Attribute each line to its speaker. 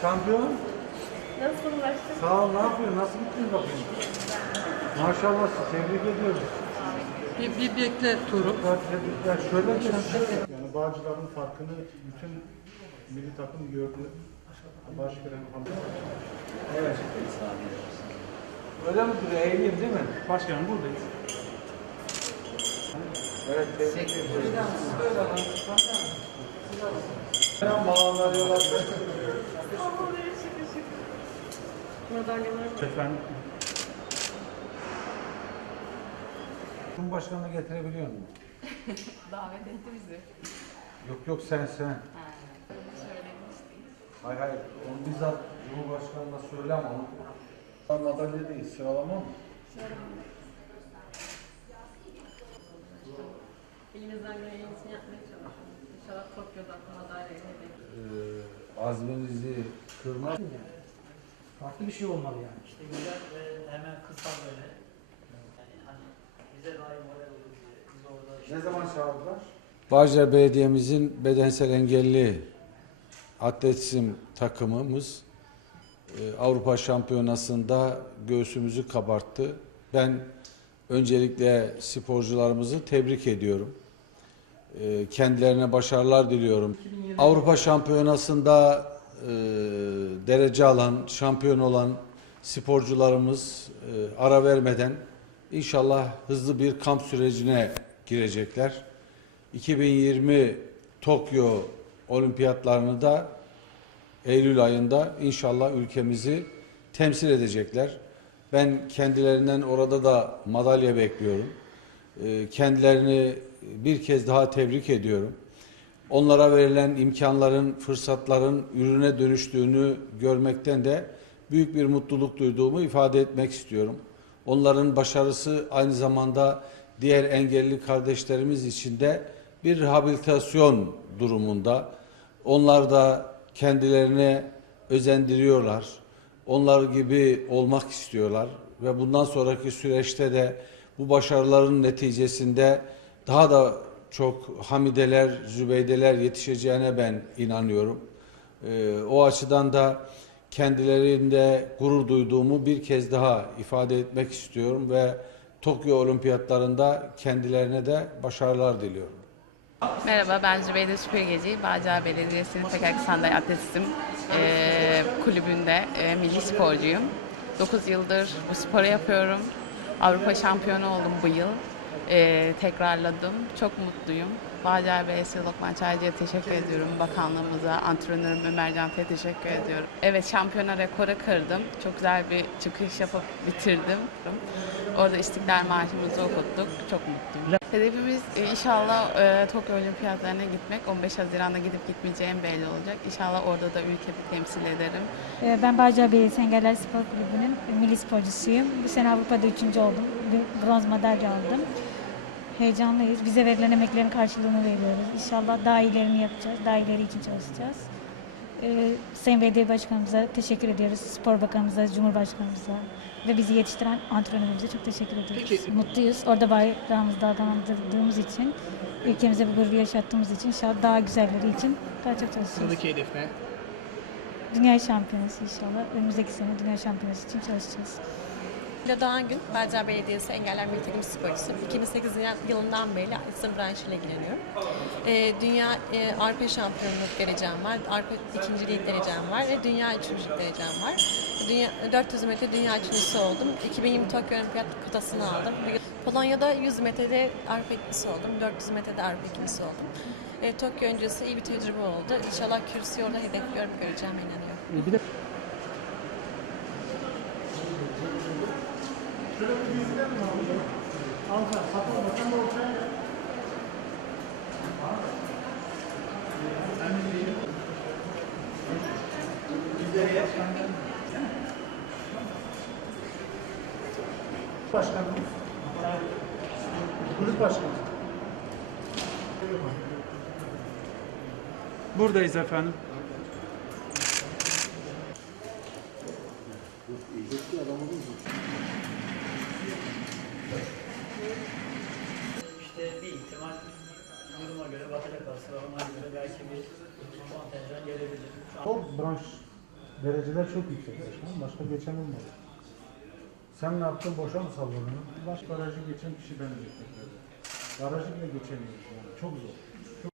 Speaker 1: Şampiyon.
Speaker 2: Nasılsın başkanım?
Speaker 1: Sağ ol. Ne yapıyorsun? Nasıl gittiniz bakayım? Maşallah sizi tebrik ediyoruz.
Speaker 3: Bir, bir bekle Tuğrul.
Speaker 1: Ya tebrikler. Şöyle gelin. Yani Bağcılar'ın farkını bütün milli takım gördü. Başkanım. Evet. Öyle mi duruyor? Eğileyim değil mi?
Speaker 4: Başkanım buradayız.
Speaker 1: Evet, tebrik ediyoruz. Selam bağlar yollar.
Speaker 2: Var.
Speaker 4: Efendim
Speaker 1: Cumhurbaşkanı'na getirebiliyor musun?
Speaker 5: Davet etti bizi.
Speaker 1: Yok yok sen sen. Hayır hayır. Onu bizzat Cumhurbaşkanı'na söyleme onu. Madalya değil, sıralama mı?
Speaker 2: Elimizden gelen en iyisini yapmaya çalışıyoruz. İnşallah Tokyo'da madalyayı hedef.
Speaker 1: Ee, azminizi kırmaz.
Speaker 6: Farklı bir şey olmalı yani. İşte güzel ve hemen kısa böyle. Yani hani bize dair moral olur diye. Biz orada işte
Speaker 1: Ne zaman çağırdılar?
Speaker 7: Bağcılar Belediye'mizin bedensel engelli atletizm takımımız e, Avrupa Şampiyonası'nda göğsümüzü kabarttı. Ben öncelikle sporcularımızı tebrik ediyorum. E, Kendilerine başarılar diliyorum. Avrupa Şampiyonası'nda derece alan, şampiyon olan sporcularımız e, ara vermeden inşallah hızlı bir kamp sürecine girecekler. 2020 Tokyo Olimpiyatlarını da Eylül ayında inşallah ülkemizi temsil edecekler. Ben kendilerinden orada da madalya bekliyorum. Ee, Kendilerini bir kez daha tebrik ediyorum. Onlara verilen imkanların, fırsatların ürüne dönüştüğünü görmekten de büyük bir mutluluk duyduğumu ifade etmek istiyorum. Onların başarısı aynı zamanda diğer engelli kardeşlerimiz için de bir rehabilitasyon durumunda. Onlar da kendilerine özendiriyorlar. Onlar gibi olmak istiyorlar ve bundan sonraki süreçte de bu başarıların neticesinde daha da çok hamideler, zübeydeler yetişeceğine ben inanıyorum. Ee, o açıdan da kendilerinde gurur duyduğumu bir kez daha ifade etmek istiyorum ve Tokyo Olimpiyatlarında kendilerine de başarılar diliyorum.
Speaker 5: Merhaba ben Zübeyde Süpürgeci. Bağcılar Belediyesi'nin Tekerlekli Sandalye Atletizm eee, kulübünde eee, milli sporcuyum. 9 yıldır bu sporu yapıyorum. Avrupa şampiyonu oldum bu yıl. Eee, tekrarladım. Çok mutluyum. Bağcılar Belediyesi Lokman Çaycı'ya teşekkür ediyorum. Bakanlığımıza, antrenörüm Ömer Cantı'ya teşekkür ediyorum. Evet şampiyona rekoru kırdım. Çok güzel bir çıkış yapıp bitirdim. Orada İstiklal Marşımızı okuttuk. Çok mutluyum. Hedefimiz e, inşallah e, Tokyo Olimpiyatlarına gitmek. 15 Haziran'da gidip gitmeyeceğim belli olacak. İnşallah orada da ülkemi temsil ederim.
Speaker 8: Ee, Ben Bağcılar Belediyesi Engeller Spor Kulübü'nün milli sporcusuyum. Bu sene Avrupa'da üçüncü oldum. Bronz madalya aldım. Heyecanlıyız. Bize verilen emeklerin karşılığını veriyoruz. İnşallah daha iyilerini yapacağız. Daha ileri için çalışacağız. Ee, Sayın Belediye Başkanımıza teşekkür ediyoruz. Spor Bakanımıza, Cumhurbaşkanımıza ve bizi yetiştiren antrenörümüze çok teşekkür ediyoruz. Mutluyuz. Orada bayrağımızı dalgalandırdığımız için, ülkemize bu gururu yaşattığımız için, inşallah daha güzelleri için daha çok çalışacağız.
Speaker 6: sıradaki hedef ne?
Speaker 8: Dünya şampiyonası inşallah. Önümüzdeki sene dünya şampiyonası için çalışacağız.
Speaker 9: Dila Doğan Gün, Bağcılar Belediyesi Engeller Takım Sporcusu. 2008 yılından beri atletizm branşıyla ilgileniyorum. Ee, dünya e, Avrupa şampiyonluk derecem var, Avrupa ikincilik derecem var ve dünya üçüncülük derecem var. Dünya, 400 metre dünya üçüncüsü oldum. 2020 Tokyo Olimpiyat kutasını aldım. Polonya'da 100 metrede Avrupa ikincisi oldum. 400 metrede Avrupa ikincisi oldum. E, Tokyo öncesi iyi bir tecrübe oldu. İnşallah kürsüyü orada hedefliyorum, göreceğime inanıyorum.
Speaker 4: bir de
Speaker 1: Başkanım. Kulüp başkanı.
Speaker 4: buradayız efendim.
Speaker 6: İşte
Speaker 1: O branş Dereceler çok yüksek. Başka geçen olmadı.
Speaker 7: Sen ne yaptın? Boşa mı salladın?
Speaker 1: Baş barajı geçen kişi benim. Barajı bile geçemiyoruz yani. Çok zor.